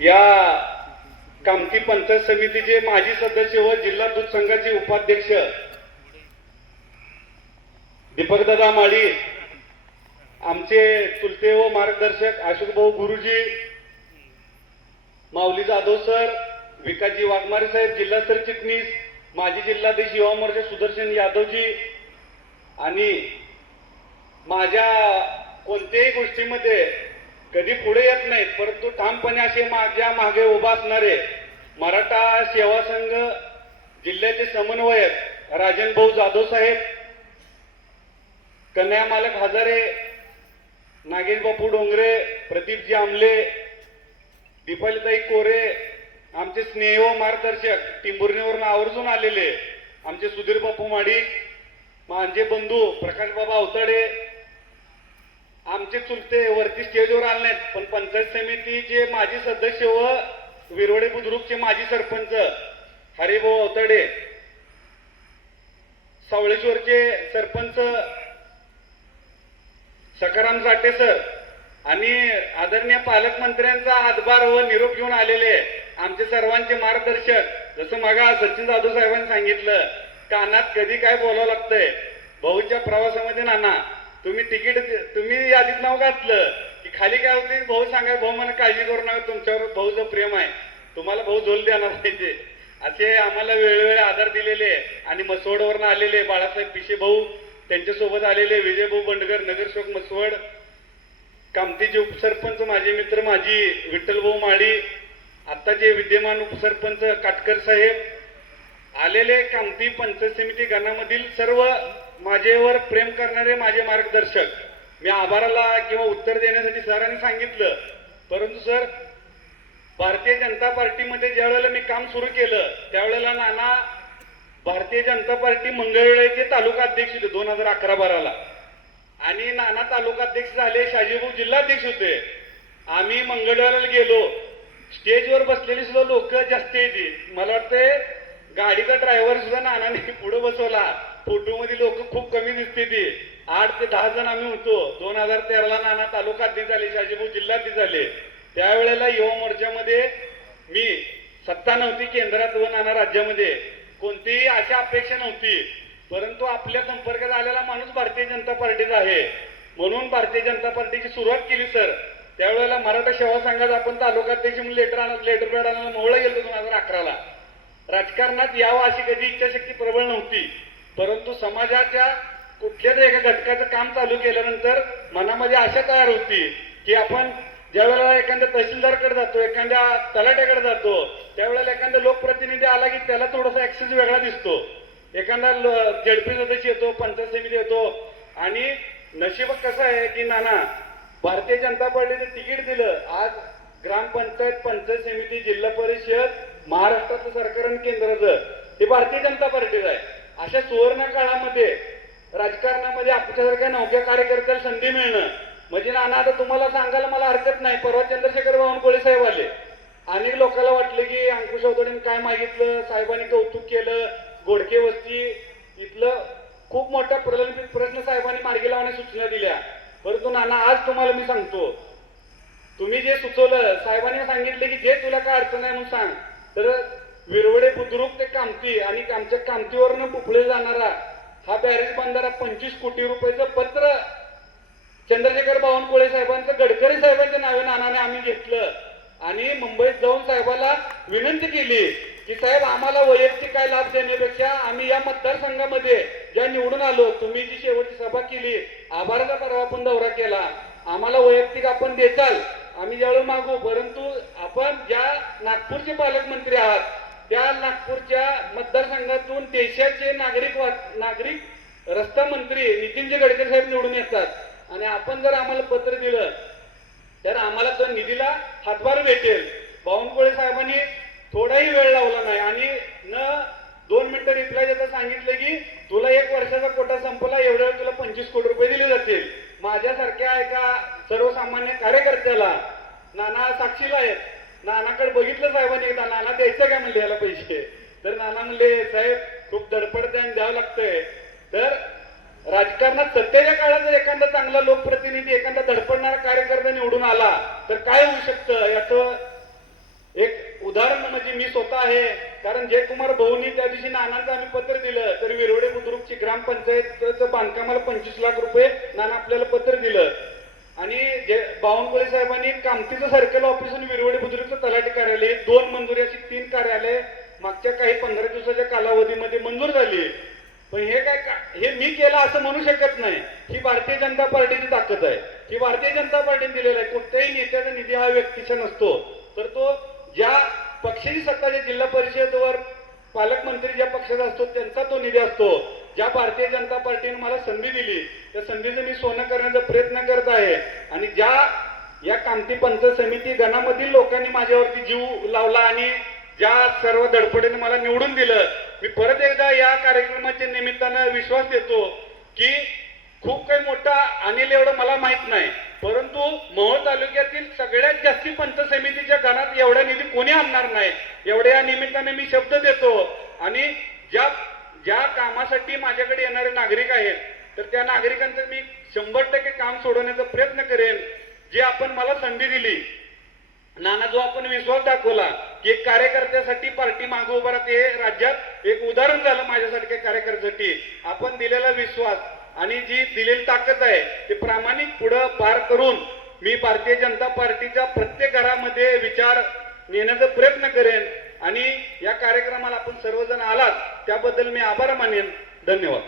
या कामठी पंचायत समितीचे माजी सदस्य व जिल्हा दूध संघाचे उपाध्यक्ष दीपकदादा माळी, आमचे चुलते व मार्गदर्शक अशोकभाऊ गुरुजी, माऊली जाधव सर, विकासजी वाघमारे साहेब, जिल्हा सरचिटणीस, माजी जिल्हाधीश युवा मोर्चा सुदर्शन यादवजी, आणि माझ्या कोणत्याही गोष्टीमध्ये कधी पुढे येत नाहीत परंतु ठामपणे असे माझ्या मागे उभा असणारे मराठा सेवा संघ जिल्ह्याचे समन्वयक राजन भाऊ जाधव साहेब, कन्हैया मालक हजारे, नागेश बापू डोंगरे, प्रदीपजी आमले, दीपालीताई कोरे, आमचे स्नेह व मार्गदर्शक टिंबुर्णीवरून आवर्जून आलेले आमचे सुधीर बापू माडी, माझे बंधू प्रकाश बाबा अवताडे, आमचे चुलते वरती स्टेजवर आले नाहीत पण पंचायत समितीचे माजी सदस्य व विरवडे बुद्रुकचे माजी सरपंच हरिभाऊ अवताडे, सावळेश्वरचे सरपंच सकाराम साठे सर, आणि आदरणीय पालकमंत्र्यांचा हातभार व निरोप घेऊन आलेले आमचे सर्वांचे मार्गदर्शक, जसं मागा सचिन जाधव साहेबांनी सांगितलं, कानात कधी काय बोलावं लागतंय. भाऊच्या प्रवासामध्ये नाना तुम्ही यादीत नाव घातलं की खाली काय होते, भाऊ सांगा, भाऊ मला काळजी करू नका, तुमच्यावर भाऊचं प्रेम आहे, तुम्हाला भाऊ झोल देणार पाहिजे, असे आम्हाला वेळोवेळी आधार दिलेले. आणि मसवडवरून आलेले बाळासाहेब पिशे भाऊ, त्यांच्यासोबत आलेले विजय भाऊ बंडगर, नगरसेवक मसवड, कामठीचे उपसरपंच माझे मित्र माजी विठ्ठल भाऊ माळी, आत्ताचे विद्यमान उपसरपंच काटकर साहेब, आलेले कामठी पंचायत समिती गणामधील सर्व माझ्यावर प्रेम करणारे माझे मार्गदर्शक. मी आभाराला किंवा उत्तर देण्यासाठी सरांनी सांगितलं, परंतु सर भारतीय जनता पार्टीमध्ये ज्या वेळेला मी काम सुरू केलं त्यावेळेला नाना भारतीय जनता पार्टी मंगळवेढ्याचे तालुका अध्यक्ष होते 2011-12ला, आणि नाना तालुका अध्यक्ष झाले, शाजीभाऊ जिल्हाध्यक्ष होते. आम्ही मंगळवेढ्याला गेलो, स्टेजवर बसलेली सुद्धा लोक जास्त येते, मला वाटते गाडीचा ड्रायव्हर सुद्धा नानाने पुढे बसवला, फोटो मध्ये लोक खूप कमी दिसते ती, 8 ते 10 जण आम्ही होतो. 2013ला नाना तालुका अध्यक्ष झाले, शाजीभाऊ जिल्हाध्यक्ष झाले. त्यावेळेला युवा मोर्चामध्ये मी सत्ता नव्हती केंद्रात व नाना राज्यामध्ये, कोणतीही अशा अपेक्षा नव्हती, परंतु आपल्या संपर्कात आलेला माणूस भारतीय जनता पार्टीचा आहे म्हणून भारतीय जनता पार्टीची सुरुवात केली. सर त्यावेळेला मराठा सेवा संघात आपण तालुका अध्यक्ष म्हणून लेटर पॅड आणायला मोहळा गेलो 2011ला. राजकारणात यावं अशी कधी इच्छाशक्ती प्रबळ नव्हती, परंतु समाजाच्या कुठल्याच एका घटकाचं काम चालू केल्यानंतर मनामध्ये आशा तयार होती की आपण ज्या वेळेला एखाद्या तहसीलदारकडे जातो, एखाद्या तलाट्याकडे जातो, त्यावेळेला एखादा लोकप्रतिनिधी आला की त्याला थोडासा ऍक्सेस वेगळा दिसतो, एखादा झेडपी सदस्य येतो, पंचायत समिती येतो, आणि नशीब कसं आहे की नाना भारतीय जनता पार्टीने तिकीट दिलं, आज ग्रामपंचायत, पंचायत समिती, जिल्हा परिषद, महाराष्ट्राचं सरकार आणि केंद्राचं हे भारतीय जनता पार्टीचं आहे. अशा सुवर्ण काळामध्ये राजकारणामध्ये आपल्यासारख्या नवख्या कार्यकर्त्याला संधी मिळणं म्हणजे नाना, आता तुम्हाला सांगायला मला हरकत नाही, परवा चंद्रशेखर बावनकुळे साहेब आले, अनेक लोकांना वाटलं की अंकुश अवताडेंनी काय मागितलं, साहेबांनी कौतुक केलं, गोडके वस्ती इथलं खूप मोठा प्रलंबित प्रश्न साहेबांनी मार्गी लावण्याच्या सूचना दिल्या. परंतु नाना आज तुम्हाला मी सांगतो, तुम्ही जे सुचवलं, साहेबांनी सांगितले की जे तुला काय अडचण आहे म्हणून सांग, तर विरवडे बुद्रुक ते कामठी आणि आमच्या कामठीवरनं पुफळे जाणारा हा बॅरेज बंधारा 25 कोटी रुपयाचं पत्र चंद्रशेखर बावनकुळे साहेबांचं गडकरी साहेबांच्या नावे नानाने आम्ही घेतलं आणि मुंबईत जाऊन साहेबाला विनंती केली की साहेब आम्हाला वैयक्तिक काय लाभ देण्यापेक्षा आम्ही या मतदारसंघामध्ये ज्या निवडून आलो, तुम्ही जी शेवटची सभा केली, आभाराचा परवा आपण दौरा केला, आम्हाला वैयक्तिक आपण देताल, आम्ही ज्यावेळेस मागू, परंतु आपण ज्या नागपूरचे पालकमंत्री आहात त्या नागपूरच्या मतदारसंघातून देशाचे नागरिक रस्ता मंत्री नितीनजी गडकरी साहेब निवडून येतात, आणि आपण जर आम्हाला पत्र दिलं तर आम्हाला तो निधीला हातभार भेटेल. बावनकुळे साहेबांनी थोडाही वेळ लावला नाही आणि न 2 मिनिटं रिप्लाय देता सांगितलं की तुला 1 वर्षाचा कोटा संपला, एवढ्या तुला 25 कोटी रुपये दिले जातील. माझ्यासारख्या एका सर्वसामान्य कार्यकर्त्याला नाना साक्षीला आहेत, नानाकडे बघितलं साहेबांनी एकदा, नाना द्यायचं काय म्हणले याला पैसे, तर नाना म्हणले साहेब खूप धडपड द्यावं लागतंय. तर राजकारणात सत्तेच्या काळात जर एखादा चांगला लोकप्रतिनिधी, एखादा धडपडणारा कार्यकर्ता निवडून आला तर काय होऊ शकतं याचं एक उदाहरण म्हणजे मी स्वतः आहे, कारण जयकुमार भाऊंनी त्या दिवशी नानांचं आम्ही पत्र दिलं, तर विरवडे बुद्रुकची ग्रामपंचायतचं बांधकामाला 25 लाख रुपये नाना आपल्याला पत्र दिलं. आणि बावनकुळे साहेबांनी कामतीचं सर्कल ऑफिस आणि विरवडे बुद्रुकचं तलाठी कार्यालय 2 मंजुरी अशी 3 कार्यालय मागच्या काही 15 दिवसाच्या कालावधीमध्ये मंजूर झाली. पण हे मी केलं असं म्हणू शकत नाही. ही भारतीय जनता पार्टीची ताकद आहे. ही भारतीय जनता पार्टीने दिलेला आहे. कुठल्याही नेत्याचा निधी हा व्यक्तीचा नसतो, तर तो ज्या पक्षाची सत्ता जे जिल्हा परिषदेवर पालकमंत्री ज्या पक्षाचा असतो त्यांचा तो निधी असतो. ज्या भारतीय जनता पार्टीने मला संधी दिली त्या संधीचं मी सोनं करण्याचा प्रयत्न करत आहे. आणि ज्या या कामती पंचायत समिती गणामधील लोकांनी माझ्यावरती जीव लावला आणि ज्या सर्व धडपडीने मला निवडून दिलं, मी परत एकदा या कार्यक्रमाच्या निमित्तानं विश्वास देतो की खूप काही मोठा आणेल एवढं मला माहित नाही, परंतु मोहोळ तालुक्यातील सगळ्यात जास्ती पंचायत समितीच्या गणात एवढा निधी कोणी आणणार नाही एवढ्या या निमित्ताने मी शब्द देतो. आणि ज्या ज्या कामासाठी माझ्याकडे येणारे नागरिक आहेत तर त्या नागरिकांचं मी 100% काम सोडवण्याचा प्रयत्न करेन. जे आपण मला संधी दिली नाना, जो आपण विश्वास दाखवला की एक कार्यकर्त्यासाठी पार्टी मागे उभा राहते, हे राज्यात एक उदाहरण झालं माझ्यासारख्या कार्यकर्त्यासाठी. आपण दिलेला विश्वास आणि जी दिलेली ताकद आहे ते प्रामाणिक पुढे पार करून मी भारतीय जनता पार्टीच्या प्रत्येक घरामध्ये विचार नेण्याचा प्रयत्न करेन. आणि या कार्यक्रमाला आपण सर्वजण आलात त्याबद्दल मी आभार मानेन. धन्यवाद.